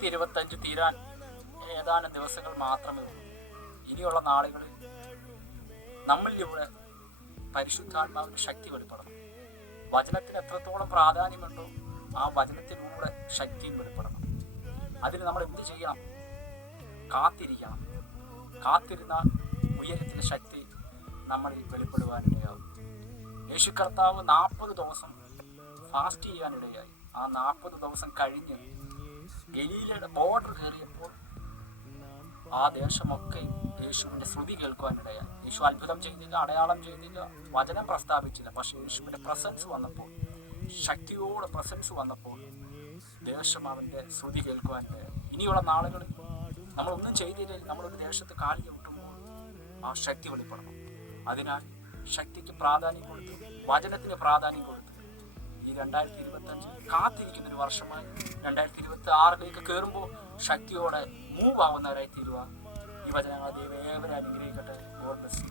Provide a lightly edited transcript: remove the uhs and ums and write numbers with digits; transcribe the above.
2025 തീരാൻ ഏതാനും ദിവസങ്ങൾ മാത്രമേ ഉള്ളൂ. ഇനിയുള്ള നാളുകളിൽ നമ്മളിലൂടെ പരിശുദ്ധാത്മാവിൻ്റെ ശക്തി വെളിപ്പെടണം. വചനത്തിന് എത്രത്തോളം പ്രാധാന്യമുണ്ടോ ആ വചനത്തിലൂടെ ശക്തിയും വെളിപ്പെടണം. അതിന് നമ്മൾ എന്ത് ചെയ്യണം? കാത്തിരിക്കണം. കാത്തിരുന്നാൽ ഉയരത്തിൻ്റെ ശക്തി നമ്മളിൽ വെളിപ്പെടുവാനിടയാകും. യേശു കർത്താവ് 40 ദിവസം ഫാസ്റ്റ് ചെയ്യാനിടയായി. ആ 40 ദിവസം കഴിഞ്ഞ് ഗലീലയുടെ ബോർഡർ കയറിയപ്പോൾ ആ ദേശമൊക്കെ യേശുവിൻ്റെ ശ്രുതി കേൾക്കുവാനിടയായി. യേശു അത്ഭുതം ചെയ്തില്ല, അടയാളം ചെയ്തില്ല, വചനം പ്രസ്താവിച്ചില്ല. പക്ഷെ യേശുവിൻ്റെ പ്രസൻസ് വന്നപ്പോൾ, ശക്തിയോടെ പ്രസൻസ് വന്നപ്പോൾ ദേശം അവൻ്റെ ശ്രുതി കേൾക്കുവാനിടയായി. ഇനിയുള്ള നാളുകളിൽ നമ്മളൊന്നും ചെയ്തില്ലെങ്കിൽ നമ്മളൊരു ദേശത്ത് കാലി ചവിട്ടുമ്പോൾ ആ ശക്തി വെളിപ്പെടണം. അതിനാൽ ശക്തിക്ക് പ്രാധാന്യം കൊടുത്തു, വചനത്തിന് പ്രാധാന്യം കൊടുത്തു. ഈ 2025 കാത്തിരിക്കുന്നൊരു വർഷമായി 2026 കയറുമ്പോൾ ശക്തിയോടെ മൂവ് ആവുന്നവരായി തീരുക. ഈ വചനങ്ങൾ ദൈവം ഏവരെ അനുഗ്രഹിക്കട്ടെ. God bless you.